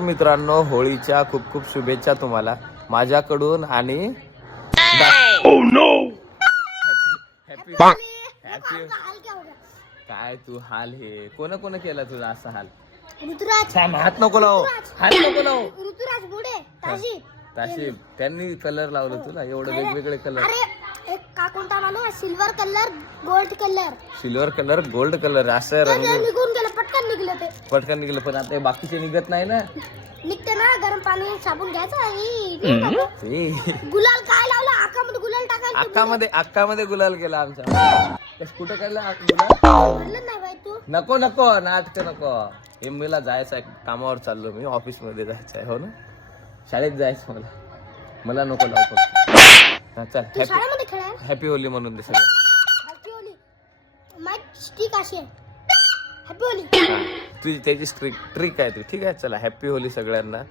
मित्रांनो, होळीच्या खूप खूप शुभेच्छा तुम्हाला माझ्याकडून आणि हॅपी हॅपी काय तू हाल हे कोण कोण केला तुझा असा हाल? हात नको लाव, हात नको लाव. ताशिब त्यांनी कलर लावलं तुला एवढं वेगवेगळे colour. Silver colour, gold colour. Silver colour, gold colour असं रंग निघून गेलं, पटकन निघलं ते. पटकन निघलं. पण आता हे बाकीचे निघत नाही ना. निघते ना, गरम पाणी साबण घ्यायचं. गुलाल काय लावला? आकामध्ये गुलाल टाकायचं. अक्कामध्ये गुलाल केला आमचा. कुठं केला गुलाल? नाही बाई तू. नको नको नाटक नको. एमला जायचं आहे, कामावर चाललो मी, ऑफिस मध्ये जायचं आहे. हो ना, शाळेत जायचं मला नको लाव फक्त. चल शाळेमध्ये खेळायला. हॅपी होली म्हणून दे सगळं. Happy Holy. माझी स्टिक अशी आहे. Happy Holy. तुझी त्याची ट्रिक आहे ती. ठीक आहे, चला हॅपी होली सगळ्यांना.